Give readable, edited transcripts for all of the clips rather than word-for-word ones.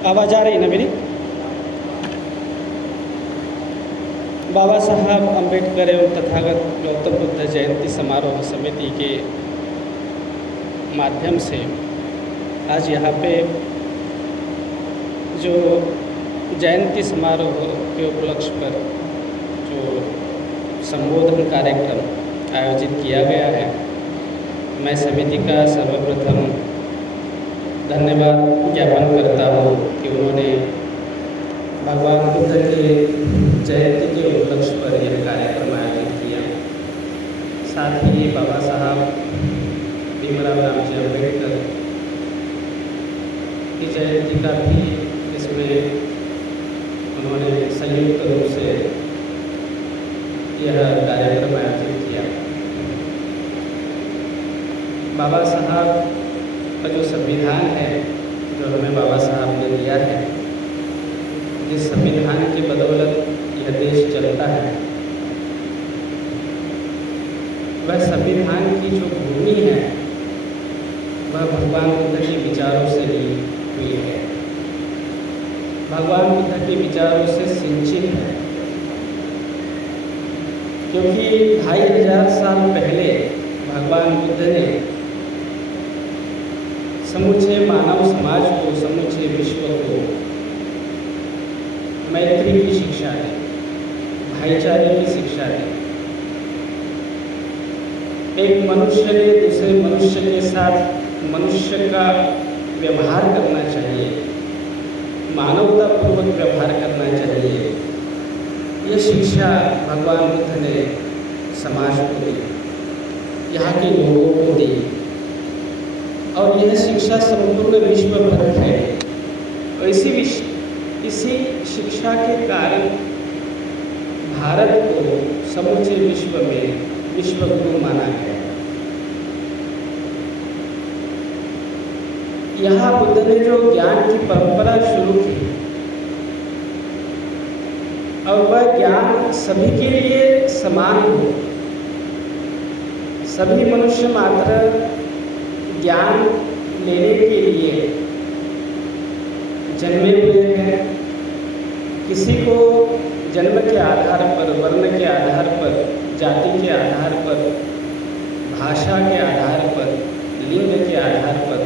आवाज़ आ रही है ना मेरी? बाबा साहब अम्बेडकर एवं तथागत गौतम बुद्ध जयंती समारोह समिति के माध्यम से आज यहाँ पे जो जयंती समारोह के उपलक्ष्य पर जो संबोधन कार्यक्रम आयोजित किया गया है, मैं समिति का सर्वप्रथम धन्यवाद ज्ञापन करता हूँ कि उन्होंने भगवान बुद्ध के जयंती के उपलक्ष्य पर यह कार्यक्रम आयोजित किया। साथ ही बाबा साहब भीमराव रामजी अम्बेडकर की जयंती का भी इसमें उन्होंने संयुक्त रूप से यह कार्यक्रम आयोजित किया। बाबा साहब का जो संविधान है, जो हमें बाबा साहब ने दिया है, जिस संविधान की बदौलत यह देश चलता है, वह संविधान की जो भूमि है वह भगवान बुद्ध के विचारों से ली हुई है, भगवान बुद्ध के विचारों से सिंचित है। क्योंकि 2500 साल पहले भगवान बुद्ध ने समूचे मानव समाज को, समूचे विश्व को मैत्री की शिक्षा दी, भाईचारे की शिक्षा दी। एक मनुष्य ने दूसरे मनुष्य के साथ मनुष्य का व्यवहार करना चाहिए, मानवतापूर्वक व्यवहार करना चाहिए। यह शिक्षा भगवान बुद्ध ने समाज को दी, यहाँ के लोगों को दी, और यह शिक्षा संपूर्ण विश्व भर है। और इसी शिक्षा के कारण भारत को समूचे विश्व में विश्व गुरु माना गया। यहाँ बुद्ध ने जो ज्ञान की परंपरा शुरू की, और वह ज्ञान सभी के लिए समान हो, सभी मनुष्य मात्र ज्ञान लेने के लिए जन्मे हुए हैं। किसी को जन्म के आधार पर, वर्ण के आधार पर, जाति के आधार पर, भाषा के आधार पर, लिंग के आधार पर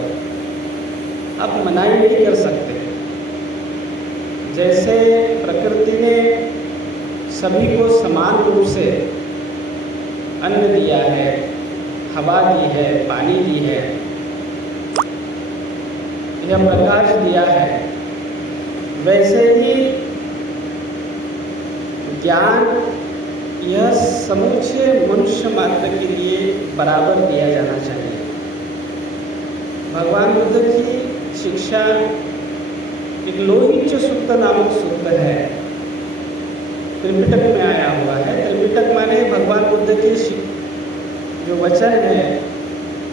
आप मनाही नहीं कर सकते। जैसे प्रकृति ने सभी को समान रूप से अन्न दिया है, हवा दी है, पानी दी है, यह प्रकाश दिया है, वैसे ही ज्ञान यह समूचे मनुष्य मात्र के लिए बराबर दिया जाना चाहिए। भगवान बुद्ध की शिक्षा एक लोहित सूत्र नामक सूत्र है, त्रिपिटक में आया हुआ है। त्रिपिटक माने भगवान बुद्ध के जो वचन है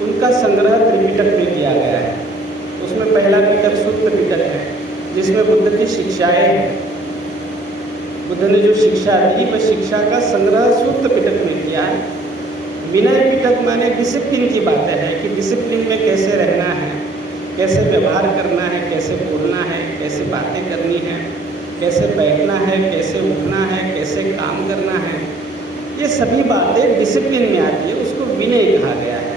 उनका संग्रह त्रिपिटक में किया गया है। उसमें पहला पिटक सूत्र पिटक है, जिसमें बुद्ध की शिक्षाएं हैं। बुद्ध ने जो शिक्षा दी वह शिक्षा का संग्रह सूत्र पिटक में किया है। विनय पिटक माने डिसिप्लिन की बातें हैं कि डिसिप्लिन में कैसे रहना है, कैसे व्यवहार करना है, कैसे बोलना है, कैसे बातें करनी है, कैसे बैठना है, कैसे उठना है, कैसे काम करना है। ये सभी बातें डिसिप्लिन में आती है, उसको विनय कहा गया है।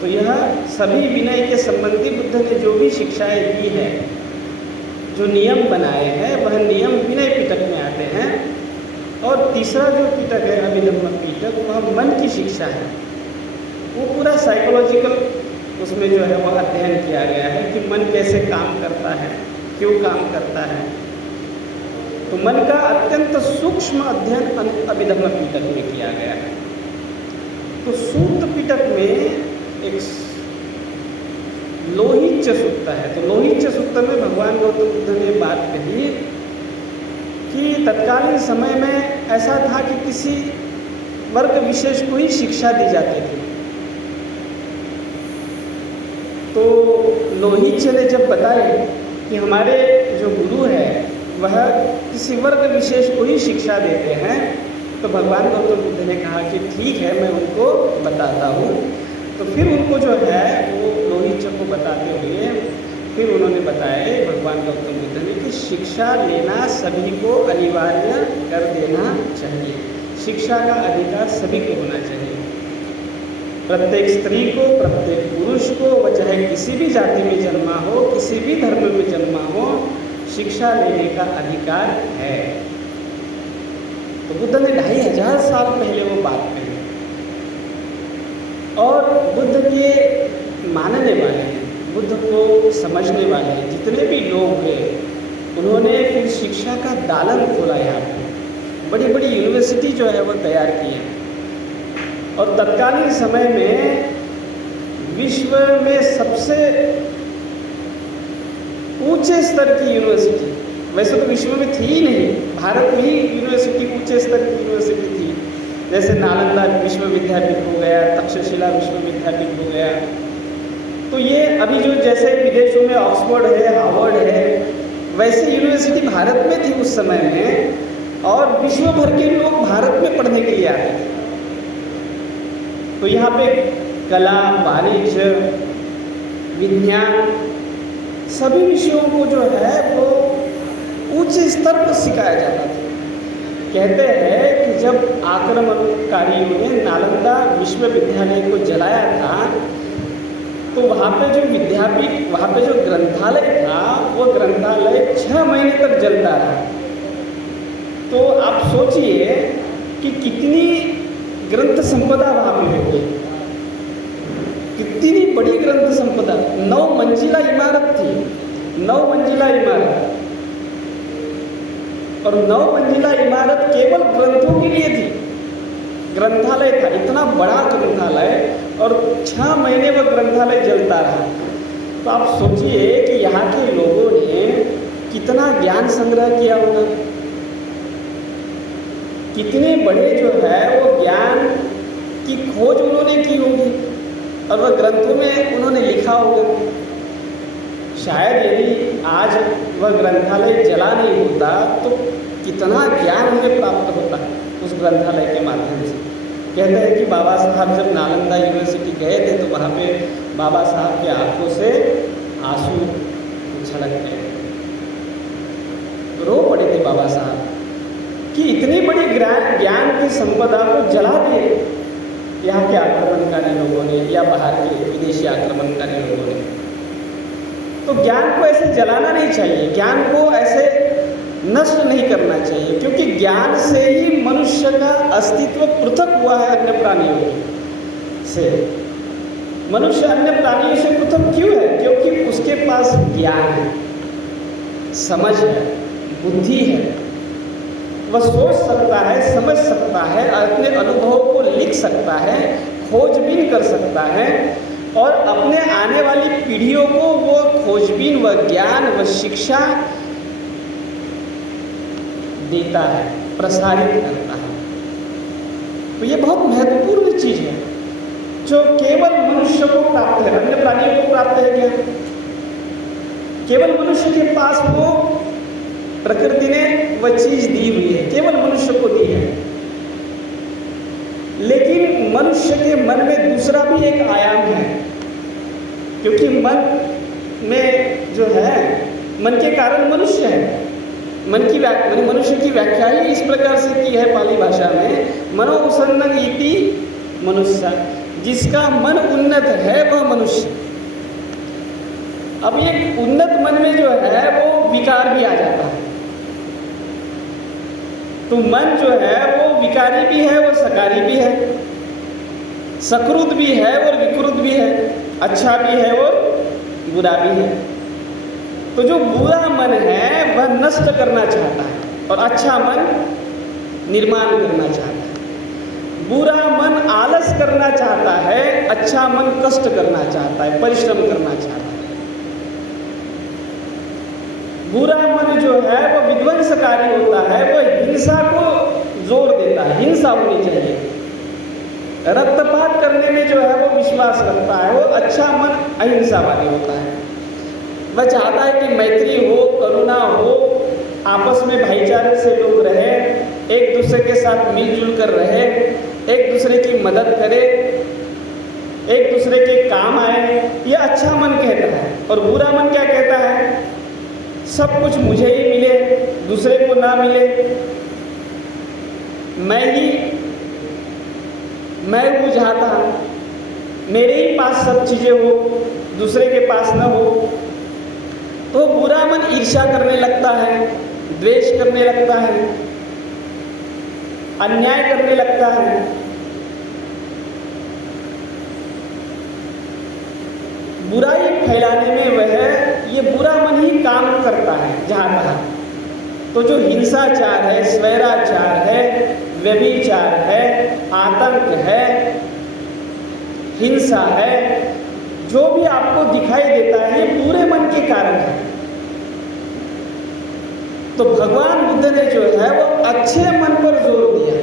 तो यह सभी विनय के संबंधी बुद्ध ने जो भी शिक्षाएं दी है, जो नियम बनाए हैं, वह नियम विनय पिटक में आते हैं। और तीसरा जो पिटक है अभिधम्म पिटक, वह मन की शिक्षा है। वो पूरा साइकोलॉजिकल उसमें जो है वह अध्ययन किया गया है कि मन कैसे काम करता है, क्यों काम करता है। तो मन का अत्यंत सूक्ष्म अध्ययन अभिधम्म पिटक में किया गया है। तो सूत्र पिटक में एक लोहित सूत्र है। तो लोहित सूत्र में भगवान गौतम बुद्ध ने बात कही कि तत्कालीन समय में ऐसा था कि किसी वर्ग विशेष को ही शिक्षा दी जाती थी। तो लोहित ने जब बताया कि हमारे जो गुरु है वह किसी वर्ग विशेष को ही शिक्षा देते हैं, तो भगवान गौतम बुद्ध ने कहा कि ठीक है, मैं उनको बताता हूँ। तो फिर उनको जो है वो लोहित को बताते हुए फिर उन्होंने बताया भगवान गौतम बुद्ध ने कि शिक्षा लेना सभी को अनिवार्य कर देना चाहिए। शिक्षा का अधिकार सभी को होना चाहिए, प्रत्येक स्त्री को, प्रत्येक पुरुष को, वह चाहे किसी भी जाति में जन्मा हो, किसी भी धर्म में जन्मा हो, शिक्षा लेने का अधिकार है। तो बुद्ध ने 2500 साल पहले वो बात कही और बुद्ध के मानने वाले, बुद्ध को समझने वाले जितने भी लोग हैं, उन्होंने फिर शिक्षा का दालन खोला। यहाँ पर बड़ी बड़ी यूनिवर्सिटी जो है वो तैयार की है और तत्कालीन समय में विश्व में सबसे ऊंचे स्तर की यूनिवर्सिटी, वैसे तो विश्व में थी ही नहीं, भारत में ही यूनिवर्सिटी ऊंचे स्तर की यूनिवर्सिटी थी, जैसे नालंदा विश्वविद्यापीठ हो गया, तक्षशिला विश्वविद्यापीठ हो गया। तो ये अभी जो जैसे विदेशों में ऑक्सफोर्ड है, हार्वर्ड है, वैसे यूनिवर्सिटी भारत में थी उस समय में और विश्व भर के लोग भारत में पढ़ने के लिए आते थे। तो यहाँ पे कला, वाणिज्य, विज्ञान, सभी विषयों को जो है वो ऊंचे स्तर पर सिखाया जाता था। कहते हैं कि जब आक्रमणकारियों ने नालंदा विश्वविद्यालय को जलाया था तो वहाँ पे जो विद्यापीठ, वहाँ पे जो ग्रंथालय था, वो ग्रंथालय 6 महीने तक जलता रहा। तो आप सोचिए कि कितनी ग्रंथ संपदा वहाँ पे होगी, कितनी बड़ी ग्रंथ संपदा। 9 मंजिला इमारत थी, 9 मंजिला इमारत, और 9 मंजिला इमारत केवल ग्रंथों के लिए थी। ग्रंथालय था, इतना बड़ा ग्रंथालय, और 6 महीने वह ग्रंथालय जलता रहा। तो आप सोचिए कि यहाँ के लोगों ने कितना ज्ञान संग्रह किया होगा, कितने बड़े जो है वो ज्ञान की खोज उन्होंने की होगी और वह ग्रंथों में उन्होंने लिखा होगा। शायद यदि आज वह ग्रंथालय जला नहीं होता तो कितना ज्ञान उन्हें प्राप्त होता उस ग्रंथालय के माध्यम से। कहते हैं कि बाबा साहब जब नालंदा यूनिवर्सिटी गए थे तो वहाँ पे बाबा साहब के आंखों से आंसू छलक गए, रो पड़े थे बाबा साहब कि इतनी बड़ी ज्ञान की संपदा को जला दिए यहाँ के आक्रमणकारी लोगों ने या बाहर के विदेशी आक्रमणकारी लोगों ने। तो ज्ञान को ऐसे जलाना नहीं चाहिए, ज्ञान को ऐसे नष्ट नहीं करना चाहिए, क्योंकि ज्ञान से ही मनुष्य का अस्तित्व पृथक हुआ है अन्य प्राणियों से। मनुष्य अन्य प्राणियों से पृथक क्यों है? क्योंकि उसके पास ज्ञान है, समझ है, बुद्धि है, वह सोच सकता है, समझ सकता है, अपने अनुभवों को लिख सकता है, खोजबीन कर सकता है और अपने आने वाली पीढ़ियों को वो खोजबीन, वह ज्ञान, वह शिक्षा देता है, प्रसारित करता है। तो ये बहुत महत्वपूर्ण चीज़ है जो केवल मनुष्य को प्राप्त है, अन्य प्राणियों को प्राप्त है क्या? केवल मनुष्य के पास वो प्रकृति ने वह चीज़ दी हुई है, केवल मनुष्य को दी है। लेकिन मनुष्य के मन में दूसरा भी एक आयाम है, क्योंकि मन में जो है, मन के कारण मनुष्य है। मनुष्य की व्याख्या ही इस प्रकार से की है पाली भाषा में, मनो उसन्नग इति मनुष्य, जिसका मन उन्नत है वह मनुष्य। अब ये उन्नत मन में जो है वो विकार भी आ जाता है। तो मन जो है वो विकारी भी है, वो सकारी भी है, सकृत भी है और विकृत भी है, अच्छा भी है और बुरा भी है। तो जो बुरा मन है वह नष्ट करना चाहता है और अच्छा मन निर्माण करना चाहता है। बुरा मन आलस करना चाहता है, अच्छा मन कष्ट करना चाहता है, परिश्रम करना चाहता है। बुरा मन जो है वह विध्वंसकारी होता है, वह हिंसा को जोर देता है, हिंसा होनी चाहिए। रक्तपात करने में जो है वो विश्वास रखता है। वो अच्छा मन अहिंसावादी होता है, वह चाहता है कि मैत्री हो, करुणा हो, आपस में भाईचारे से लोग रहे, एक दूसरे के साथ मिलजुल कर रहे, एक दूसरे की मदद करे, एक दूसरे के काम आए, यह अच्छा मन कहता है। और बुरा मन क्या कहता है? सब कुछ मुझे ही मिले, दूसरे को ना मिले, मैं हूँ चाहता, मेरे ही पास सब चीज़ें हो, दूसरे के पास न हो। तो बुरा मन ईर्ष्या करने लगता है, द्वेष करने लगता है, अन्याय करने लगता है। बुराई फैलाने में ये बुरा मन ही काम करता है जहाँ तहाँ। तो जो हिंसाचार है, स्वैराचार है, व्यभिचार है, आतंक है, हिंसा है, जो भी आपको दिखाई देता है ये बुरे मन के कारण है। तो भगवान बुद्ध ने जो है वो अच्छे मन पर जोर दिया,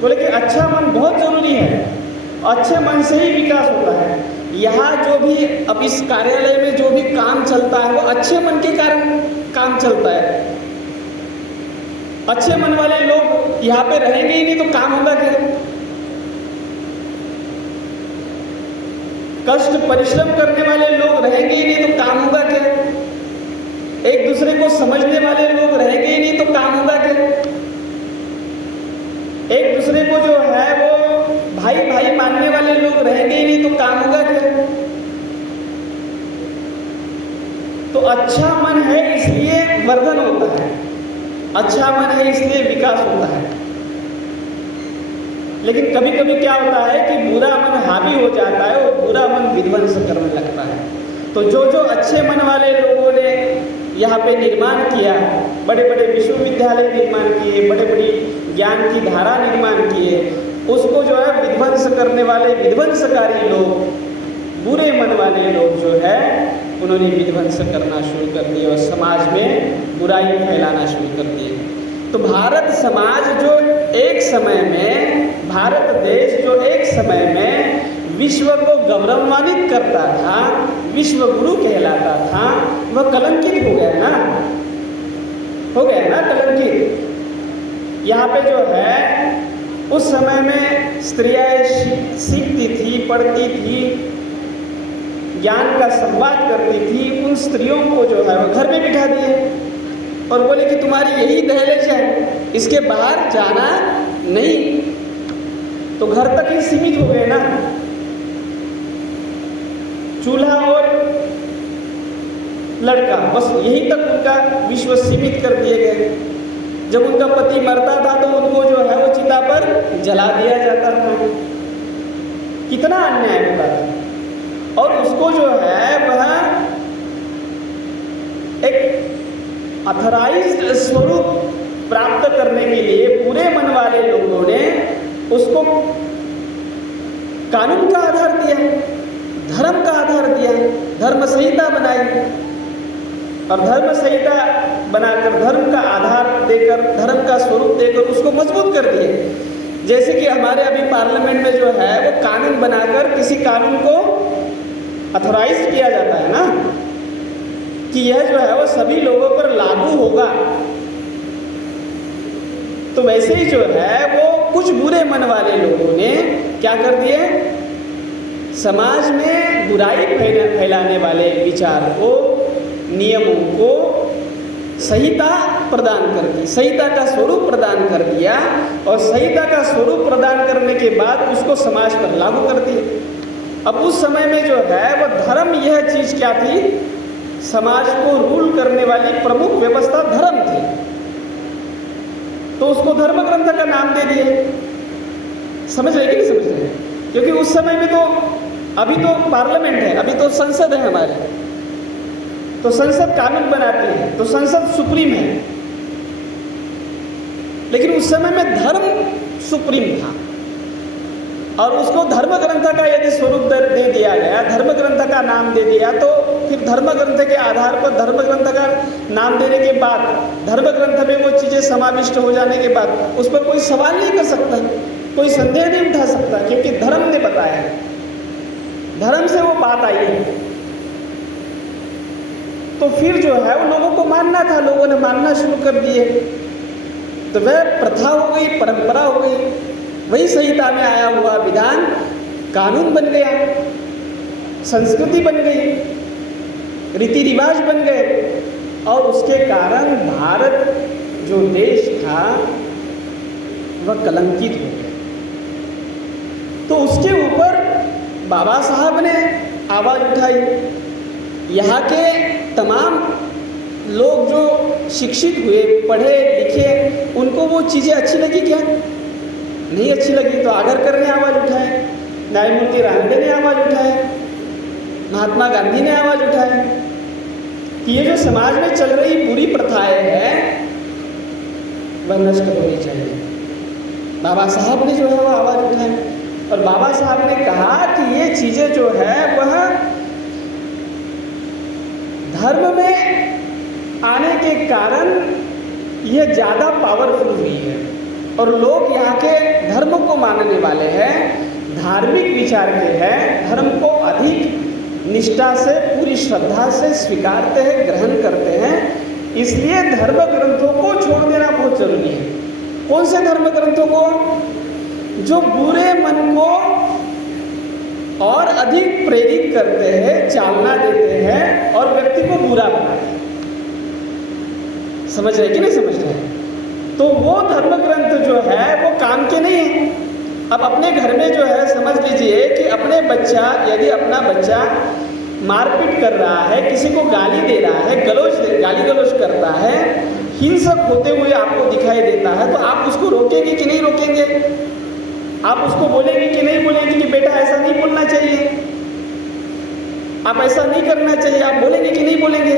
बोले कि अच्छा मन बहुत जरूरी है, अच्छे मन से ही विकास होता है। यहाँ जो भी अब इस कार्यालय में जो भी काम चलता है वो अच्छे मन के कारण काम चलता है। अच्छे मन वाले लोग यहाँ पे रहेंगे ही नहीं तो काम होगा क्या? कष्ट परिश्रम करने वाले लोग रहेंगे ही नहीं तो काम होगा क्या? एक दूसरे को समझने वाले लोग रहेंगे ही नहीं तो काम होगा क्या? एक दूसरे को जो है वो भाई भाई मानने वाले लोग रहेंगे ही नहीं तो काम होगा क्या? तो अच्छा मन है इसलिए वर्धन होता है, अच्छा मन है इसलिए विकास होता है। लेकिन कभी कभी क्या होता है कि बुरा मन हावी हो जाता है और बुरा मन विध्वंस करने लगता है। तो जो अच्छे मन वाले लोगों ने यहाँ पे निर्माण किया, बड़े बड़े विश्वविद्यालय निर्माण किए, बड़े बड़ी ज्ञान की धारा निर्माण किए, उसको जो है विध्वंस करने वाले विध्वंसकारी लोग, बुरे मन वाले लोग जो है उन्होंने विध्वंस करना शुरू कर दिया और समाज में बुराई फैलाना शुरू कर दिए। तो भारत समाज जो एक समय में, भारत देश जो एक समय में विश्व को गौरवान्वित करता था, विश्व गुरु कहलाता था, वह कलंकित हो गया ना, कलंकित। यहाँ पे जो है उस समय में स्त्रियाँ सीखती थी, पढ़ती थी, ज्ञान का संवाद करती थी, उन स्त्रियों को जो है वो घर में बिठा दिए और बोले कि तुम्हारी यही दहलीज है, इसके बाहर जाना नहीं। तो घर तक ही सीमित हो गए ना, चूल्हा और लड़का, बस यही तक उनका विश्व सीमित कर दिए गए। जब उनका पति मरता था तो उनको जो है वो चिता पर जला दिया जाता था। कितना अन्याय होता था। और उसको जो है वह एक अथराइज्ड स्वरूप प्राप्त करने के लिए पूरे मन वाले लोगों ने उसको कानून का आधार दिया, धर्म का आधार दिया, धर्म संहिता बनाई और धर्म संहिता बनाकर, धर्म का आधार देकर, धर्म का स्वरूप देकर उसको मजबूत कर दिए। जैसे कि हमारे अभी पार्लियामेंट में जो है वो कानून बनाकर किसी कानून को अथोराइज किया जाता है ना, कि यह जो है वो सभी लोगों पर लागू होगा। तो वैसे ही जो है वो कुछ बुरे मन वाले लोगों ने क्या कर दिए, समाज में बुराई फैलाने वाले विचार को, नियमों को संहिता प्रदान कर दी, संहिता का स्वरूप प्रदान कर दिया और संहिता का स्वरूप प्रदान करने के बाद उसको समाज पर लागू कर दिया। अब उस समय में जो है वह धर्म, यह चीज़ क्या थी, समाज को रूल करने वाली प्रमुख व्यवस्था धर्म थी, तो उसको धर्म ग्रंथ का नाम दे दिए। समझ रहे कि नहीं समझ रहे? क्योंकि उस समय में तो, अभी तो पार्लियामेंट है, अभी तो संसद है हमारे, तो संसद कानून बनाती है, तो संसद सुप्रीम है। लेकिन उस समय में धर्म सुप्रीम था और उसको धर्म ग्रंथ का यदि स्वरूप दे दिया गया, धर्म ग्रंथ का नाम दे दिया, तो फिर धर्म ग्रंथ के आधार पर, धर्म ग्रंथ का नाम देने के बाद, धर्म ग्रंथ में वो चीज़ें समाविष्ट हो जाने के बाद उस पर कोई सवाल नहीं कर सकता, कोई संदेह नहीं उठा सकता, क्योंकि धर्म ने बताया है, धर्म से वो बात आई है। तो फिर जो है वो लोगों को मानना था, लोगों ने मानना शुरू कर दिए, तो वह प्रथा हो गई, परंपरा हो गई, वही संहिता में आया हुआ विधान कानून बन गया, संस्कृति बन गई। रीति रिवाज बन गए और उसके कारण भारत जो देश था वह कलंकित हो गया। तो उसके ऊपर बाबा साहब ने आवाज़ उठाई। यहाँ के तमाम लोग जो शिक्षित हुए, पढ़े लिखे, उनको वो चीज़ें अच्छी लगी क्या? नहीं अच्छी लगी। तो आगरकर ने आवाज़ उठाए, न्यायमूर्ति रानडे ने आवाज़ उठाए, महात्मा गांधी ने आवाज़ उठाए कि ये जो समाज में चल रही बुरी प्रथाएं हैं वह नष्ट होनी चाहिए। बाबा साहब ने जो है वह आवाज़ उठाई और बाबा साहब ने कहा कि ये चीज़ें जो है वह धर्म में आने के कारण यह ज़्यादा पावरफुल हुई है और लोग यहाँ के धर्म को मानने वाले हैं, धार्मिक विचार के हैं, धर्म को अधिक निष्ठा से, पूरी श्रद्धा से स्वीकारते हैं, ग्रहण करते हैं। इसलिए धर्म ग्रंथों को छोड़ देना बहुत जरूरी है। कौन से धर्म ग्रंथों को? जो बुरे मन को और अधिक प्रेरित करते हैं, चालना देते हैं और व्यक्ति को बुरा बनाते हैं। समझ रहे कि नहीं समझ रहे? तो वो धर्म ग्रंथ जो है वो काम के नहीं है। अब अपने घर में जो है समझ लीजिए कि अपने बच्चा, यदि अपना बच्चा मारपीट कर रहा है, किसी को गाली दे रहा है, गाली गलौज करता है, हिंसक होते हुए आपको दिखाई देता है, तो आप उसको रोकेंगे कि नहीं रोकेंगे? आप उसको बोलेंगे कि नहीं बोलेंगे कि बेटा ऐसा नहीं बोलना चाहिए, आप ऐसा नहीं करना चाहिए, आप बोलेंगे कि नहीं बोलेंगे?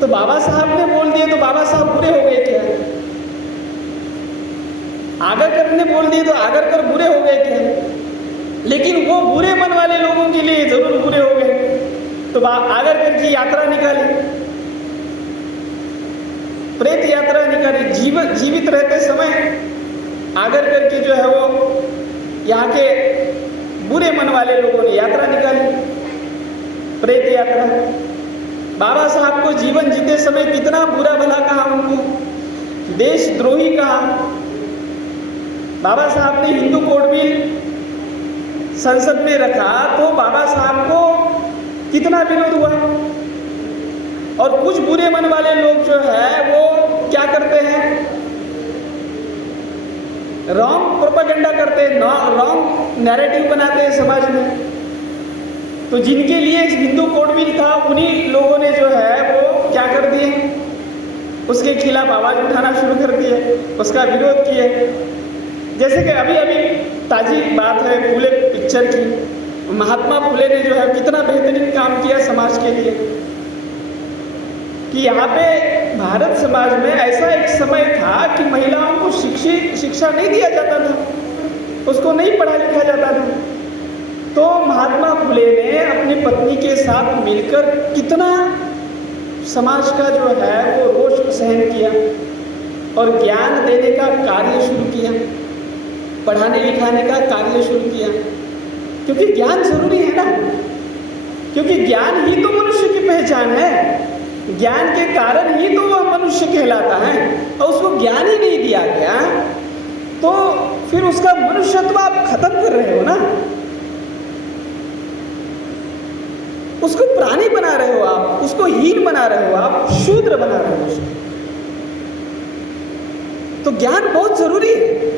तो बाबा साहब ने बोल दिए तो बाबा साहब बुरे हो गए क्या? आगरकर ने बोल दिए तो आगरकर बुरे हो गए क्या? लेकिन वो बुरे मन वाले लोगों के लिए जरूर बुरे हो गए। तो आगरकर की यात्रा निकाली, प्रेत यात्रा निकाली। जीवित रहते समय आगरकर की जो है वो यहाँ के बुरे मन वाले लोगों ने यात्रा निकाली, प्रेत यात्रा। बाबा साहब को जीवन जीते समय कितना बुरा भला कहा, उनको देशद्रोही कहा। बाबा साहब ने हिंदू कोड बिल संसद में रखा तो बाबा साहब को कितना विरोध हुआ। और कुछ बुरे मन वाले लोग जो है वो क्या करते हैं? रॉन्ग प्रोपेगेंडा करते हैं, रॉन्ग नैरेटिव बनाते हैं समाज में। तो जिनके लिए हिंदू कोड बिल था उन्हीं लोगों ने जो है वो क्या कर दिए? उसके खिलाफ आवाज़ उठाना शुरू कर दिए, उसका विरोध किए। जैसे कि अभी अभी ताज़ी बात है फूले पिक्चर की। महात्मा फूले ने जो है कितना बेहतरीन काम किया समाज के लिए कि यहाँ पे भारत समाज में ऐसा एक समय था कि महिलाओं को शिक्षा नहीं दिया जाता था, उसको नहीं पढ़ा लिखा जाता था। तो महात्मा फूले ने अपनी पत्नी के साथ मिलकर कितना समाज का जो है वो रोष सहन किया और ज्ञान देने का कार्य शुरू किया, पढ़ाने लिखाने का कार्य शुरू किया। क्योंकि ज्ञान जरूरी है ना, क्योंकि ज्ञान ही तो मनुष्य की पहचान है, ज्ञान के कारण ही तो वह मनुष्य कहलाता है। और उसको ज्ञान ही नहीं दिया गया तो फिर उसका मनुष्यत्व आप खत्म कर रहे हो ना, उसको प्राणी बना रहे हो आप, उसको हीन बना रहे हो आप, शूद्र बना रहे हो उसको। तो ज्ञान बहुत जरूरी है।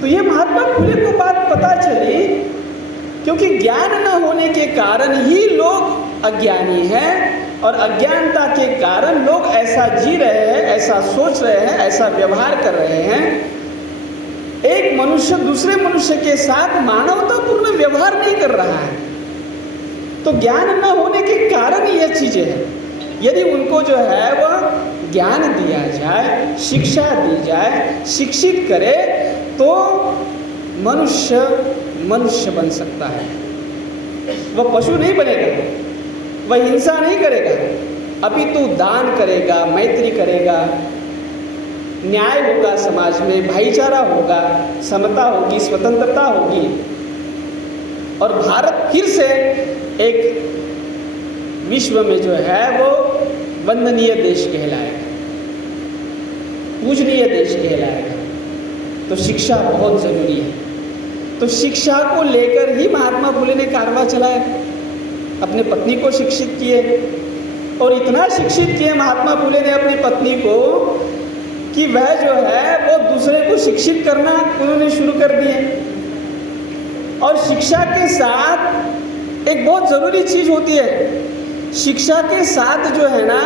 तो ये महात्मा फूले को बात पता चली क्योंकि ज्ञान न होने के कारण ही लोग अज्ञानी हैं और अज्ञानता के कारण लोग ऐसा जी रहे हैं, ऐसा सोच रहे हैं, ऐसा व्यवहार कर रहे हैं। एक मनुष्य दूसरे मनुष्य के साथ मानवतापूर्ण व्यवहार नहीं कर रहा है। तो ज्ञान न होने के कारण ही यह चीज़ें हैं। यदि उनको जो है वह ज्ञान दिया जाए, शिक्षा दी जाए, शिक्षित करे तो मनुष्य मनुष्य बन सकता है। वह पशु नहीं बनेगा, वह हिंसा नहीं करेगा, अपितु दान करेगा, मैत्री करेगा, न्याय होगा समाज में, भाईचारा होगा, समता होगी, स्वतंत्रता होगी और भारत फिर से एक विश्व में जो है वो वंदनीय देश कहलाएगा, पूजनीय देश कहलाएगा। तो शिक्षा बहुत ज़रूरी है। तो शिक्षा को लेकर ही महात्मा फूले ने कारवां चलाया। अपनी पत्नी को शिक्षित किए, और इतना शिक्षित किए महात्मा फुले ने अपनी पत्नी को कि वह जो है वो दूसरे को शिक्षित करना उन्होंने शुरू कर दिए। और शिक्षा के साथ एक बहुत ज़रूरी चीज़ होती है, शिक्षा के साथ जो है ना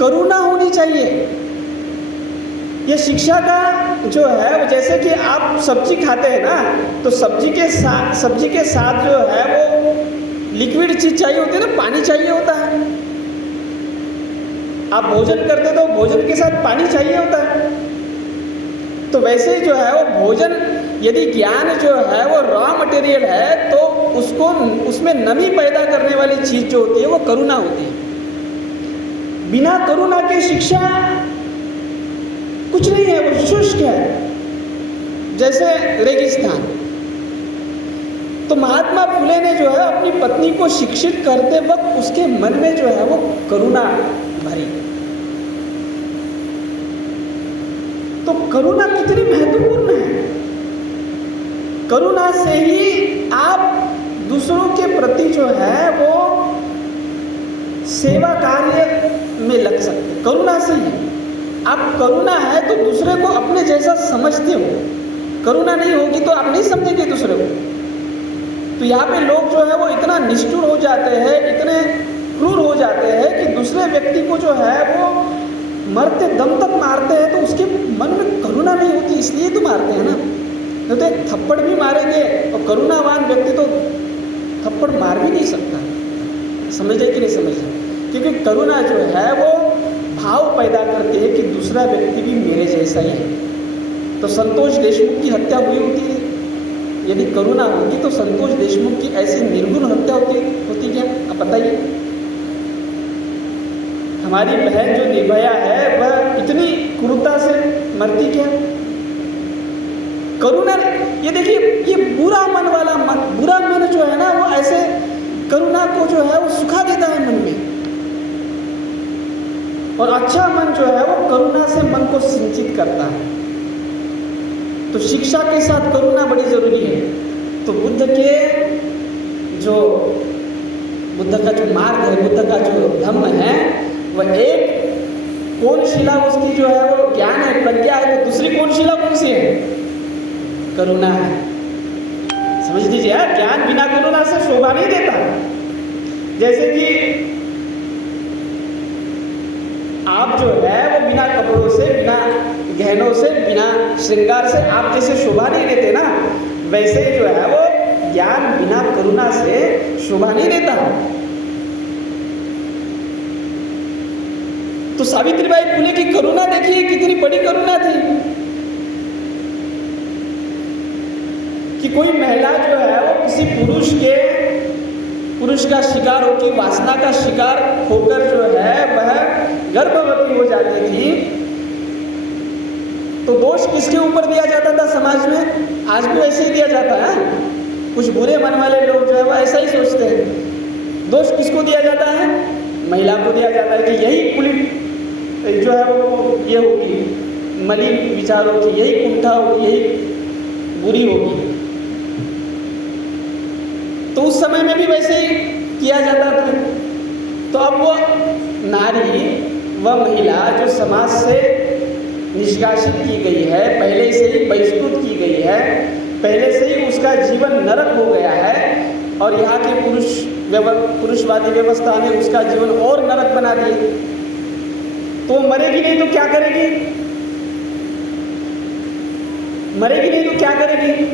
करुणा होनी चाहिए। ये शिक्षा का जो है, जैसे कि आप सब्जी खाते हैं ना, तो सब्जी के साथ जो है वो लिक्विड चीज़ चाहिए होती है ना, पानी चाहिए होता है। आप भोजन करते तो भोजन के साथ पानी चाहिए होता है। तो वैसे ही जो है वो भोजन, यदि ज्ञान जो है वो रॉ मटेरियल है, तो उसमें नमी पैदा करने वाली चीज़ जो होती है वो करुणा होती है। बिना करुणा की शिक्षा कुछ नहीं है, वो शुष्क है, जैसे रेगिस्तान। तो महात्मा फुले ने जो है अपनी पत्नी को शिक्षित करते वक्त उसके मन में जो है वो करुणा भरी। तो करुणा कितनी महत्वपूर्ण है। करुणा से ही आप दूसरों के प्रति जो है वो सेवा कार्य में लग सकते। करुणा से ही आप, करुणा है तो दूसरे को अपने जैसा समझते हो। करुणा नहीं होगी तो आप नहीं समझेंगे दूसरे को। तो यहाँ पे लोग जो है वो इतना निष्ठुर हो जाते हैं, इतने क्रूर हो जाते हैं कि दूसरे व्यक्ति को जो है वो मरते दम तक मारते हैं, तो उसके मन में करुणा नहीं होती, इसलिए तो मारते हैं ना। नहीं तो एक थप्पड़ भी मारेंगे, और करुणावान व्यक्ति तो थप्पड़ मार भी नहीं सकता। समझे कि नहीं समझे? क्योंकि करुणा जो है वो भाव पैदा करती है कि दूसरा व्यक्ति भी मेरे जैसा ही है। तो संतोष देशमुख की हत्या हुई होती है, यदि करुणा होती तो संतोष देशमुख की ऐसी निर्गुण हत्या होती क्या? आप बताइए। हमारी बहन जो निर्भया है वह इतनी क्रूरता से मरती क्या? करुणा, ये देखिए, ये बुरा मन वाला मन, बुरा मन जो है ना वो ऐसे करुणा को जो है वो सुखा देता है मन में, और अच्छा मन जो है वो करुणा से मन को सिंचित करता है। तो शिक्षा के साथ करुणा बड़ी जरूरी है। तो बुद्ध का जो मार्ग है, बुद्ध का जो धम्म है, वह एक कौन शिला उसकी जो है वो ज्ञान है, प्रज्ञा है, तो दूसरी कौन शिला कौन सी है? करुणा है। समझ लीजिए, ज्ञान बिना करुणा से शोभा नहीं देता। जैसे कि आप जो है वो बिना कपड़ों से, बिना गहनों से, बिना श्रृंगार से आप जैसे शोभा नहीं देते ना, वैसे जो है वो ज्ञान बिना करुणा से शोभा नहीं देता। तो सावित्रीबाई फुले की करुणा देखिए, कितनी बड़ी करुणा थी कि कोई महिला जो है वो किसी पुरुष का शिकार होकर, वासना का शिकार होकर जो है वह गर्भवती हो जाती थी, तो दोष किसके ऊपर दिया जाता था समाज में? आज भी वैसे ही दिया जाता है। कुछ बुरे मन वाले लोग जो है वो ऐसा ही सोचते हैं। दोष किसको दिया जाता है? महिला को दिया जाता है कि यही कुलीन जो है वो ये होगी, मलिन विचारों की, यही कुंठा होगी, यही बुरी होगी। तो उस समय में भी वैसे ही किया जाता था। तो अब वो नारी, वह महिला जो समाज से निष्कासित की गई है, पहले से ही बहिष्कृत की गई है, पहले से ही उसका जीवन नरक हो गया है, और यहाँ के पुरुषवादी व्यवस्था ने उसका जीवन और नरक बना दिया, तो मरेगी नहीं तो क्या करेगी? मरेगी नहीं तो क्या करेगी?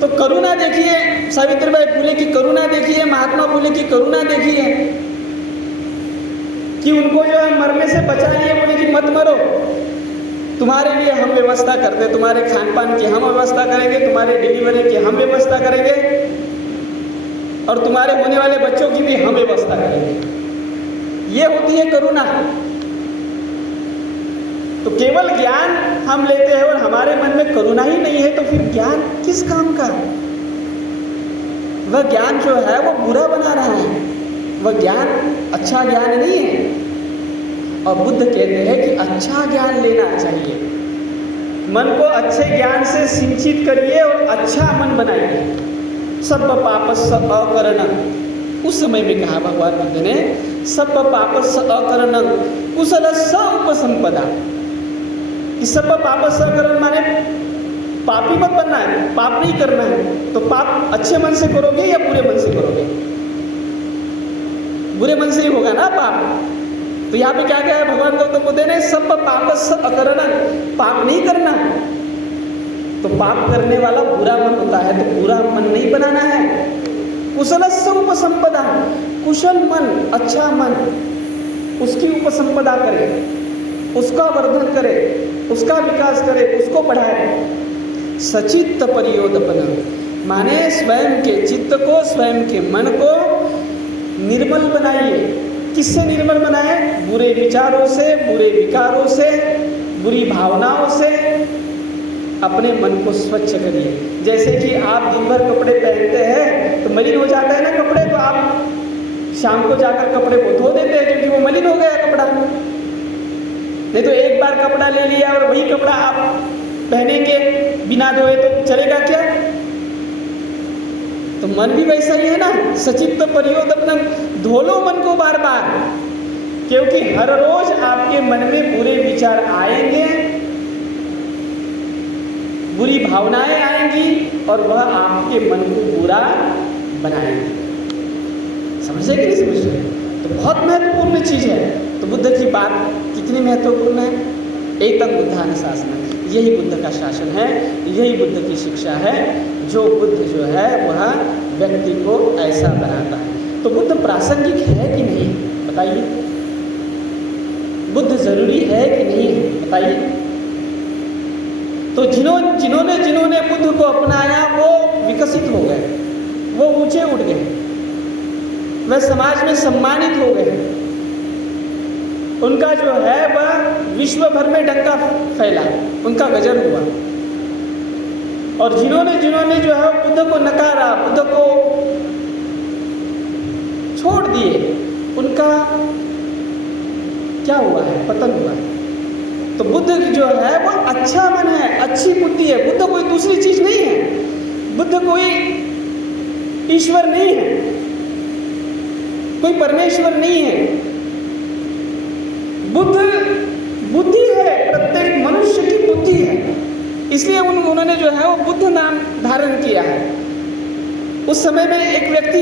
तो करुणा देखिए, सावित्रीबाई फुले की करुणा देखिए, महात्मा फुले की करुणा देखिए कि उनको जो है मरने से बचा लिए, बोले कि मत मरो, तुम्हारे लिए हम व्यवस्था करते, तुम्हारे खान पान की हम व्यवस्था करेंगे, तुम्हारे डिलीवरी की हम व्यवस्था करेंगे, और तुम्हारे होने वाले बच्चों की भी हम व्यवस्था करेंगे। ये होती है करुणा। तो केवल ज्ञान हम लेते हैं और हमारे मन में करुणा ही नहीं है, तो फिर ज्ञान किस काम का? वह ज्ञान जो है वो बुरा बना रहा है, वह ज्ञान अच्छा ज्ञान नहीं है। और बुद्ध कहते हैं कि अच्छा ज्ञान लेना चाहिए, मन को अच्छे ज्ञान से सिंचित करिए और अच्छा मन बनाइए। सब पापस अकरण, उस समय में कहा भगवान बुद्ध ने सब पापस अकरणं कुशल स उपसंपदा, कि सब पापस अकरण माने पापी मत बनना है, पाप नहीं करना है। तो पाप अच्छे मन से करोगे या बुरे मन से करोगे? बुरे मन से ही होगा ना पाप। तो यहाँ पे क्या क्या है भगवान गौतम बुद्ध ने सब पापस अकरणं, पाप नहीं करना। तो पाप करने वाला बुरा मन होता है, तो बुरा मन नहीं बनाना है। कुशलस्य उपसंपदा, कुशल मन, अच्छा मन, उसकी उपसंपदा करे, उसका वर्धन करे, उसका विकास करे, उसको बढ़ाए। सचित्त परियोदपन माने स्वयं के चित्त को, स्वयं के मन को निर्मल बनाइए। किससे निर्मल बनाए? बुरे विचारों से, बुरे विकारों से, बुरी भावनाओं से अपने मन को स्वच्छ करिए। जैसे कि आप दिन भर कपड़े पहनते हैं तो मलिन हो जाता है ना कपड़े, तो आप शाम को जाकर कपड़े को धो देते हैं क्योंकि वो मलिन हो गया कपड़ा। नहीं तो एक बार कपड़ा ले लिया और वही कपड़ा आप पहनेंगे बिना धोए तो चलेगा क्या? तो मन भी वैसा ही है ना, सचित्त परियोदपन, धो लो मन को बार बार, क्योंकि हर रोज आपके मन में बुरे विचार आएंगे, बुरी भावनाएं आएंगी और वह आपके मन को बुरा बनाएंगे। समझे कि नहीं समझे? तो बहुत महत्वपूर्ण चीज है। तो बुद्ध की बात कितनी महत्वपूर्ण है? एतत् बुद्धानुशासनम्, यही बुद्ध का शासन है, यही बुद्ध की शिक्षा है। जो बुद्ध जो है वह व्यक्ति को ऐसा बनाता है। तो बुद्ध प्रासंगिक है कि नहीं बताइए? बुद्ध जरूरी है कि नहीं बताइए? तो जिन्होंने बुद्ध को अपनाया वो विकसित हो गए, वो ऊंचे उठ गए, वह समाज में सम्मानित हो गए, उनका जो है वह विश्व भर में डंका फैला, उनका गजब हुआ। और जिन्होंने जो है बुद्ध को नकारा, बुद्ध को छोड़ दिए, उनका क्या हुआ है? पतन हुआ है। तो बुद्ध जो है वो अच्छा मन है, अच्छी बुद्धि है। बुद्ध कोई दूसरी चीज नहीं है, बुद्ध कोई ईश्वर नहीं है, कोई परमेश्वर नहीं है। बुद्ध बुद्धि है, प्रत्येक मनुष्य की बुद्धि है। इसलिए उन्होंने जो है वो बुद्ध नाम धारण किया है। उस समय में एक व्यक्ति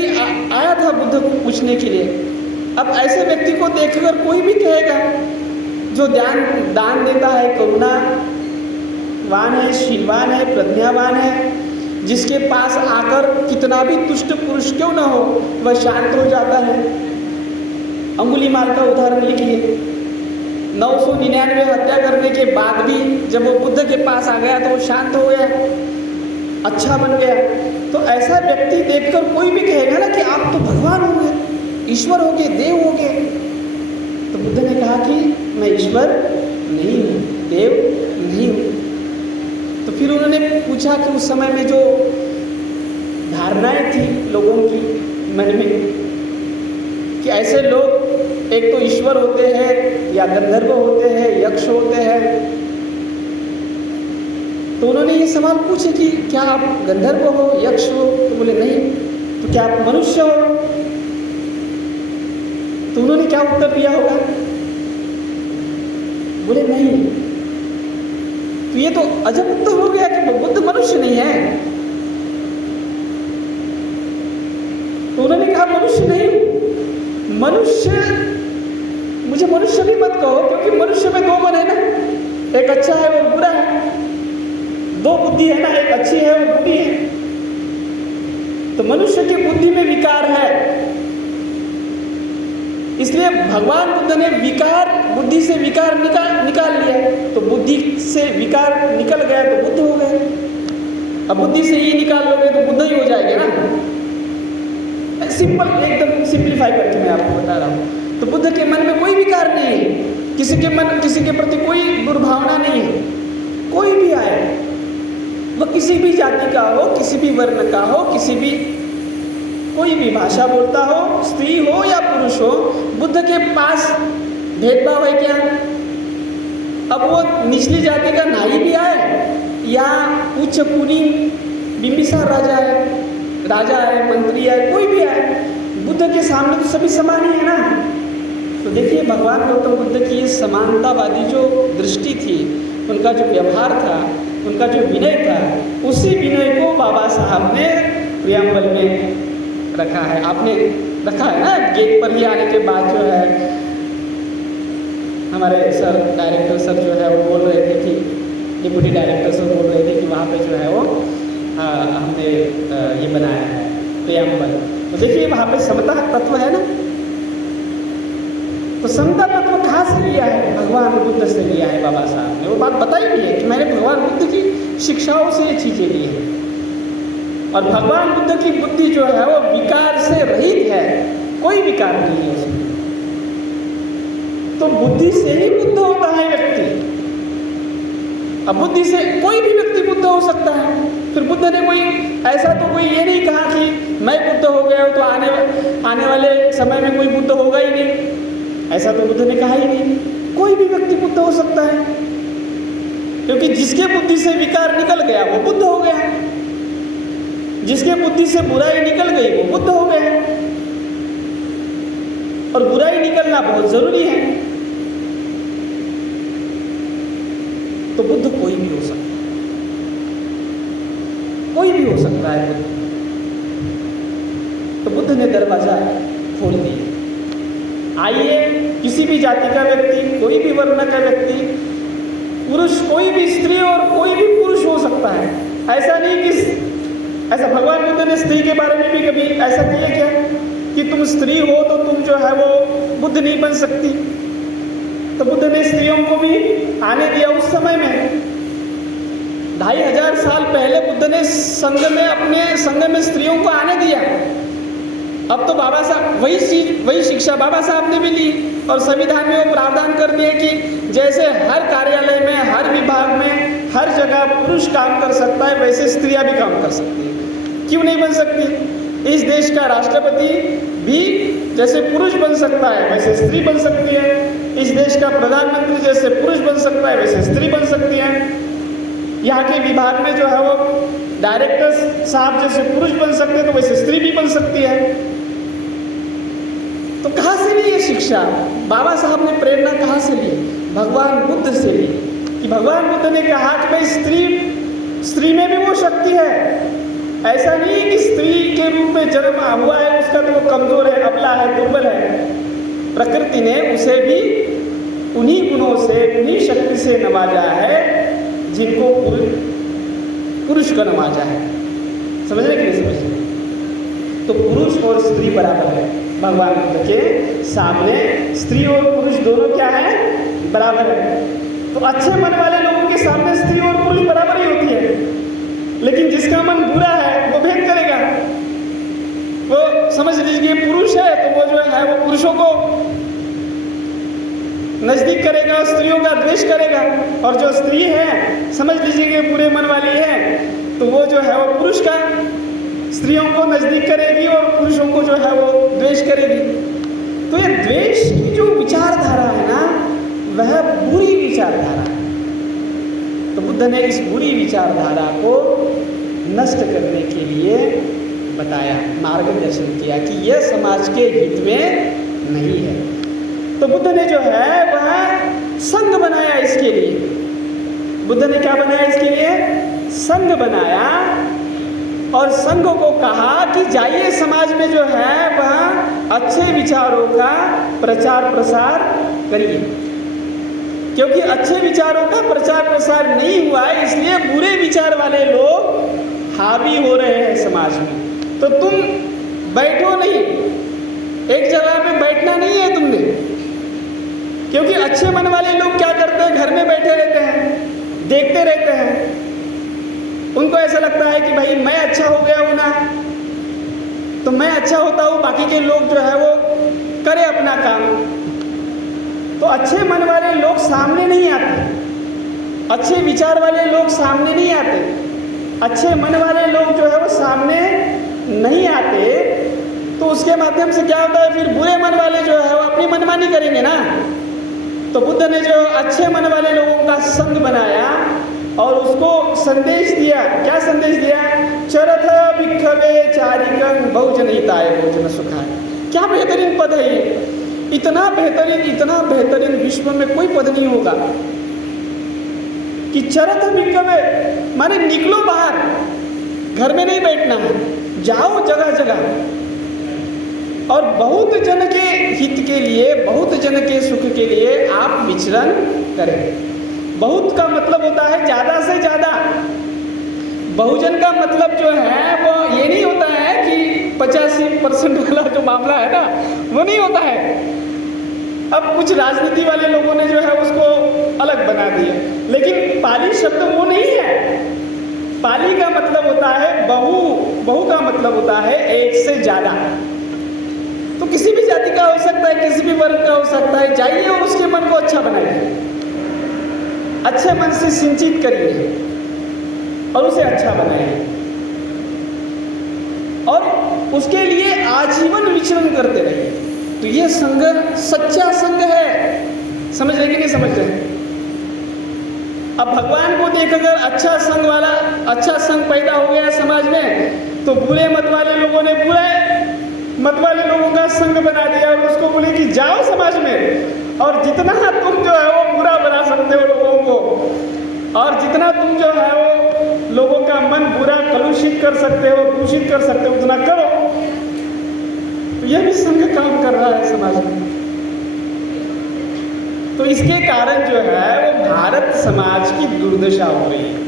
आया था बुद्ध को पूछने के लिए। अब ऐसे व्यक्ति को देखकर कोई भी कहेगा जो दान देता है, करुणावान है, शीलवान है, प्रज्ञावान है, जिसके पास आकर कितना भी दुष्ट पुरुष क्यों न हो वह शांत हो जाता है। अंगुलीमाल का उदाहरण लिखिए, 999 हत्या करने के बाद भी जब वो बुद्ध के पास आ गया तो वो शांत हो गया, अच्छा बन गया। तो ऐसा व्यक्ति देखकर कोई भी कहेगा ना कि आप तो भगवान होंगे, ईश्वर होंगे, देव होंगे। तो बुद्ध ने कहा कि मैं ईश्वर नहीं हूँ, देव नहीं हूँ। तो फिर उन्होंने पूछा कि उस समय में जो धारणाएं थी लोगों की मन में कि ऐसे लोग एक तो ईश्वर होते हैं या गंधर्व होते हैं, यक्ष होते हैं। तो उन्होंने ये सवाल पूछे कि क्या आप गंधर्व हो, यक्ष हो? तो बोले नहीं। तो क्या आप मनुष्य हो? तो उन्होंने क्या उत्तर दिया होगा? बोले नहीं। तो ये तो अजब उत्तर हो गया कि बुद्ध मनुष्य नहीं है। तो उन्होंने कहा मनुष्य नहीं, मनुष्य, मुझे मनुष्य भी मत कहो, क्योंकि मनुष्य में दो मन है ना, एक अच्छा है और बुरा है, दो बुद्धि है ना, एक अच्छी है और बुरी है। तो मनुष्य की बुद्धि में विकार है, इसलिए भगवान बुद्ध ने विकार, बुद्धि से विकार निकाल लिया। तो बुद्धि से विकार निकल गया तो बुद्ध हो गए। अब बुद्धि से ये निकाल लोगे तो बुद्ध ही हो जाएंगे ना। सिंपल, एकदम सिंप्लीफाई करके मैं आपको बता रहा हूँ। तो बुद्ध के मन में कोई विकार नहीं है, किसी के प्रति कोई दुर्भावना नहीं है। कोई भी आए, वह किसी भी जाति का हो, किसी भी वर्ण का हो, कोई भी भाषा बोलता हो, स्त्री हो या पुरुष हो, बुद्ध के पास भेदभाव है क्या? अब वो निचली जाति का नाई भी आए या उच्च पुनी बिंबिसार राजा है, मंत्री है, कोई भी आए, बुद्ध के सामने तो सभी समान ही है ना। तो देखिए भगवान गौतम बुद्ध की ये समानतावादी जो दृष्टि थी, उनका जो व्यवहार था, उनका जो विनय था, उसी विनय को बाबा साहब ने प्रियम्बल में रखा है। आपने रखा है ना, गेट पर ही आने के बाद जो है हमारे सर डायरेक्टर सर जो है वो बोल रहे थे कि डिप्टी डायरेक्टर सर बोल रहे थे कि वहाँ पे जो है वो हमने ये बनाया है प्रियम्बल। तो देखिए वहाँ पे समता तत्व है ना, तो समता तत्व कहाँ से लिया है? भगवान बुद्ध से लिया है। बाबा साहब ने वो बात बताई भी है कि मैंने भगवान बुद्ध की शिक्षाओं से ये चीज़ें ली हैं। और भगवान बुद्ध की बुद्धि जो है वो विकार से रहित है, कोई विकार नहीं है उसमें। तो बुद्धि से ही बुद्ध होता है व्यक्ति। अब बुद्धि से कोई भी व्यक्ति बुद्ध हो सकता है। फिर बुद्ध ने कोई ऐसा तो कोई ये नहीं कहा कि मैं बुद्ध हो गया हूँ तो आने वाले समय में कोई बुद्ध होगा ही नहीं, ऐसा तो बुद्ध ने कहा ही नहीं। कोई भी व्यक्ति बुद्ध हो सकता है, क्योंकि जिसके बुद्धि से विकार निकल गया वो बुद्ध हो गया, जिसके बुद्धि से बुराई निकल गई वो बुद्ध हो गया। और बुराई निकलना बहुत जरूरी है। तो बुद्ध कोई भी हो सकता है, कोई भी हो सकता है बुद्ध। तो बुद्ध ने दरवाजा खोल दिया। आइए, किसी भी जाति का व्यक्ति, कोई भी वर्ण का व्यक्ति, पुरुष कोई भी स्त्री और कोई भी पुरुष हो सकता है। ऐसा नहीं कि ऐसा भगवान बुद्ध ने स्त्री के बारे में भी कभी ऐसा किया क्या कि तुम स्त्री हो तो तुम जो है वो बुद्ध नहीं बन सकती? तो बुद्ध ने स्त्रियों को भी आने दिया उस समय में। 2500 साल पहले बुद्ध ने संघ में, अपने संघ में स्त्रियों को आने दिया। अब तो बाबा साहब वही शिक्षा बाबा साहब ने भी ली और संविधान में वो प्रावधान कर दिए कि जैसे हर कार्यालय में, हर विभाग में, हर जगह पुरुष काम कर सकता है, वैसे स्त्रियां भी काम कर सकती हैं। क्यों नहीं बन सकती? इस देश का राष्ट्रपति भी जैसे पुरुष बन सकता है वैसे स्त्री बन सकती है। इस देश का प्रधानमंत्री जैसे पुरुष बन सकता है वैसे स्त्री बन सकती है। यहाँ के विभाग में जो है वो डायरेक्टर साहब जैसे पुरुष बन सकते हैं तो वैसे स्त्री भी बन सकती है। तो कहाँ से ली ये शिक्षा? बाबा साहब ने प्रेरणा कहाँ से ली? भगवान बुद्ध से ली। कि भगवान बुद्ध ने कहा कि भाई स्त्री में भी वो शक्ति है। ऐसा नहीं कि स्त्री के रूप में जन्म हुआ है उसका तो वो कमजोर है, अबला है, दुर्बल है। प्रकृति ने उसे भी उन्हीं गुणों से, उन्हीं शक्ति से नवाजा है जिनको पुरुष का नवाजा है। समझ रहे कि नहीं समझ रहे? तो पुरुष और स्त्री बराबर है। भगवान बुद्ध के सामने स्त्री और पुरुष दोनों क्या है? बराबर है। तो अच्छे मन वाले लोगों के सामने स्त्री और पुरुष बराबर ही होती है। लेकिन जिसका मन बुरा है वो भेद करेगा। वो समझ लीजिए पुरुष है तो वो जो है वो पुरुषों को नजदीक करेगा, स्त्रियों का द्वेष करेगा। और जो स्त्री है समझ लीजिए कि बुरे मन वाली है तो वो जो है वो पुरुष का, स्त्रियों को नजदीक करेगी और पुरुषों को जो है वो द्वेष करेगी। तो ये द्वेष की जो विचारधारा है ना, वह बुरी विचारधारा है। तो बुद्ध ने इस बुरी विचारधारा को नष्ट करने के लिए बताया, मार्गदर्शन किया कि यह समाज के हित में नहीं है। तो बुद्ध ने जो है वह संघ बनाया इसके लिए। बुद्ध ने क्या बनाया इसके लिए? संघ बनाया और संघ को कहा कि जाइए समाज में जो है वह अच्छे विचारों का प्रचार प्रसार करिए। क्योंकि अच्छे विचारों का प्रचार प्रसार नहीं हुआ है, इसलिए बुरे विचार वाले लोग हावी हो रहे हैं समाज में। तो तुम बैठो नहीं, एक जगह में बैठना नहीं है तुमने। क्योंकि अच्छे मन वाले लोग क्या करते हैं? घर में बैठे रहते हैं, देखते रहते हैं। उनको ऐसा लगता है कि भाई मैं अच्छा हो गया हूँ ना, तो मैं अच्छा होता हूँ, बाकी के लोग जो है वो करे अपना काम। तो अच्छे मन वाले लोग सामने नहीं आते, अच्छे विचार वाले लोग सामने नहीं आते, अच्छे मन वाले लोग जो है वो सामने नहीं आते। तो उसके माध्यम से क्या होता है? फिर बुरे मन वाले जो है वो अपनी मनमानी करेंगे ना। तो बुद्ध ने जो अच्छे मन वाले लोगों का संघ बनाया और उसको संदेश दिया। क्या संदेश दिया? चरथ भिक्षवे चारिकं बहुजन हिताय भोजन सुखाय। क्या बेहतरीन पद है ये, इतना बेहतरीन विश्व में कोई पद नहीं होगा कि चरत बिक्कवे, माने निकलो बाहर, घर में नहीं बैठना है, जाओ जगह जगह और बहुत जन के हित के लिए, बहुत जन के सुख के लिए आप विचरण करें। बहुत का मतलब होता है ज़्यादा से ज़्यादा, बहुजन का मतलब जो है वो ये नहीं होता है कि 85% वाला जो मामला है ना, वो नहीं होता है। अब कुछ राजनीति वाले लोगों ने जो है उसको अलग बना दिया, लेकिन पाली शब्द वो नहीं है। पाली का मतलब होता है बहु का मतलब होता है एक से ज़्यादा। तो किसी भी जाति का हो सकता है, किसी भी वर्ग का हो सकता है। जाइए और उसके मन को अच्छा बनाइए, अच्छे मन से सिंचित करिए और उसे अच्छा बनाइए और उसके लिए आजीवन विचरण करते रहिए। तो ये संघ सच्चा संघ है। समझ रहे कि नहीं समझ रहे? अब भगवान को देख अगर अच्छा संघ पैदा हो गया समाज में, तो बुरे मत वाले लोगों ने बुरे मत वाले लोगों का संघ बना दिया और उसको बोले कि जाओ समाज में और जितना तुम जो है वो बुरा बना सकते हो लोगों को, और जितना तुम जो है वो लोगों का मन बुरा कलुषित कर सकते हो, दूषित कर सकते हो, उतना करो। यह भी संघ काम कर रहा है समाज में। तो इसके कारण जो है वो भारत समाज की दुर्दशा हो रही है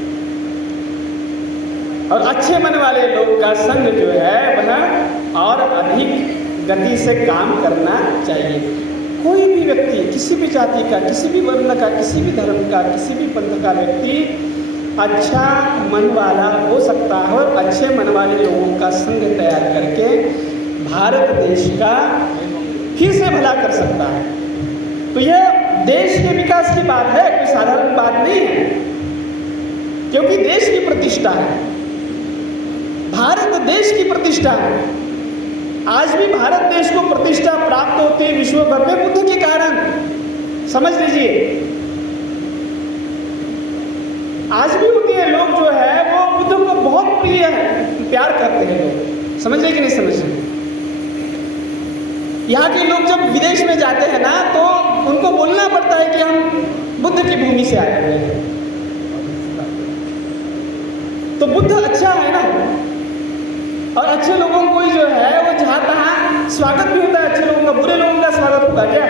और अच्छे मन वाले लोग का संघ जो है वह और अधिक गति से काम करना चाहिए। कोई भी व्यक्ति, किसी भी जाति का, किसी भी वर्ण का, किसी भी धर्म का, किसी भी पंथ का व्यक्ति अच्छा मन वाला हो सकता है और अच्छे मन वाले लोगों का संघ तैयार करके भारत देश का फिर से भला कर सकता है। तो यह देश के विकास की बात है, कोई साधारण बात नहीं है, क्योंकि देश की प्रतिष्ठा है, भारत देश की प्रतिष्ठा है। आज भी भारत देश को प्रतिष्ठा प्राप्त होती है विश्व भर में बुद्ध के कारण। समझ लीजिए, आज भी होती है। लोग जो है वो बुद्ध को बहुत प्रिय है, प्यार करते हैं लोग। समझ रहे कि नहीं समझ रहे? यहाँ के लोग जब विदेश में जाते हैं ना, तो उनको बोलना पड़ता है कि हम बुद्ध की भूमि से आए हुए हैं। तो बुद्ध अच्छा है ना, और अच्छे लोगों को जो है वो जहाँ तहाँ स्वागत भी होता है अच्छे लोगों का। बुरे लोगों का स्वागत होगा क्या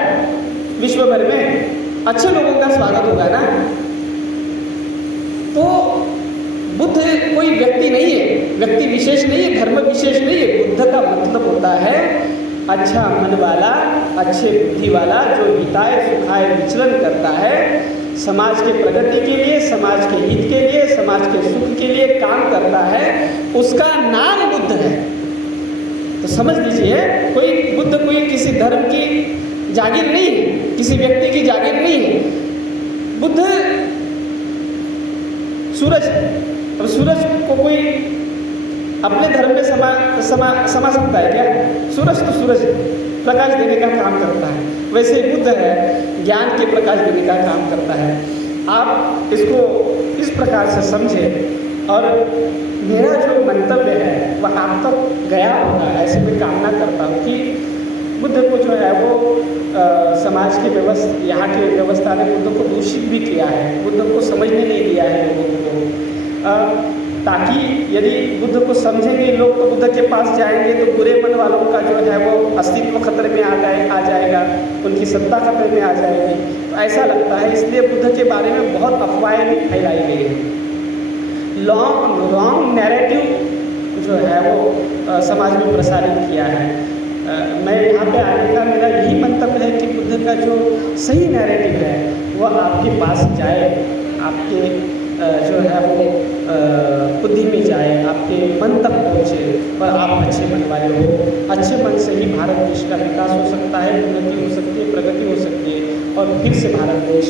विश्व भर में? अच्छे लोगों का स्वागत होगा ना। तो बुद्ध कोई व्यक्ति नहीं है, व्यक्ति विशेष नहीं है, धर्म विशेष नहीं है। बुद्ध का मतलब होता है अच्छा मन वाला, अच्छे बुद्धि वाला, जो हिताय सुखाय विचरण करता है, समाज के प्रगति के लिए, समाज के हित के लिए, समाज के सुख के लिए काम करता है, उसका नाम बुद्ध है। तो समझ लीजिए, बुद्ध कोई किसी धर्म की जागीर नहीं है, किसी व्यक्ति की जागीर नहीं है। बुद्ध सूरज है। अब सूरज को कोई अपने धर्म में समा सकता है क्या? सूरज तो सूरज प्रकाश देने का काम करता है, वैसे बुद्ध है ज्ञान के प्रकाश देने का काम करता है। आप इसको इस प्रकार से समझें और मेरा जो मंतव्य है वह आप तक गया होगा, ऐसे मैं कामना करता हूँ कि बुद्ध को जो है वो समाज की व्यवस्था, यहाँ की व्यवस्था ने बुद्ध को दूषित भी किया है, बुद्ध को समझने नहीं दिया है लोगों को। ताकि यदि बुद्ध को समझेंगे लोग तो बुद्ध के पास जाएंगे, तो बुरे मन वालों का जो है वो अस्तित्व खतरे में आ जाएगा, उनकी सत्ता खतरे में आ जाएगी। तो ऐसा लगता है, इसलिए बुद्ध के बारे में बहुत अफवाहें भी फैलाई गई हैं। रॉन्ग नैरेटिव जो है वो समाज में प्रसारित किया है। मैं यहाँ पे आने का मेरा यही मंतव्य है कि बुद्ध का जो सही नैरेटिव है वह आपके पास जाए, आपके जो है वो बुद्धि में जाए, आपके मन तक पहुँचे और आप अच्छे मन वाले हो। अच्छे मन से ही भारत देश का विकास हो सकता है, उन्नति हो सकती है, प्रगति हो सकती है और फिर से भारत देश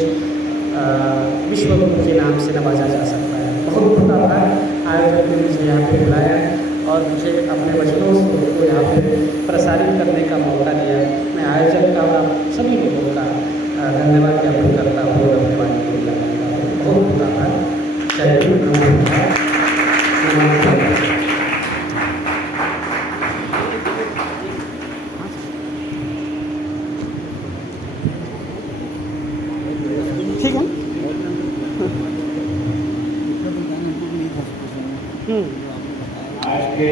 विश्व गुरु के नाम से नवाजा जा सकता है। बहुत बहुत आभार आयोजक ने मुझे यहाँ पे बुलाया और मुझे अपने वचनों को यहाँ पे प्रसारित करने का मौका दिया। मैं आयोजक का और सभी लोगों का धन्यवाद ज्ञापन करता हूँ। धन्यवाद बहुत बहुत आभार। जय हिंद। आज के